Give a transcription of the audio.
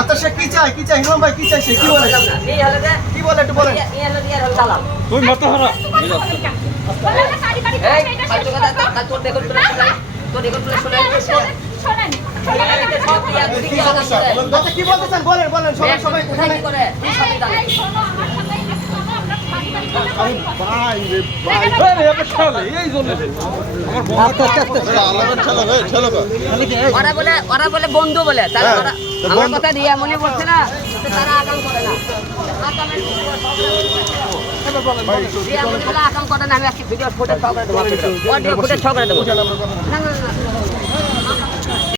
আচ্ছা সে কি চাই ইমাম ভাই কি চাই সে কি বলে একটু বলেন তুই মত হারা আচ্ছা কি বলতে চান বলেন সবাই কোথায় করে ওরা বলে বন্ধু বলে আমার কথা দিয়ে এমনই বলছে না তারা আকাম করে না আকাম করে না আমি আজকে ভিডিও ফুটেজ ছক করে দেবো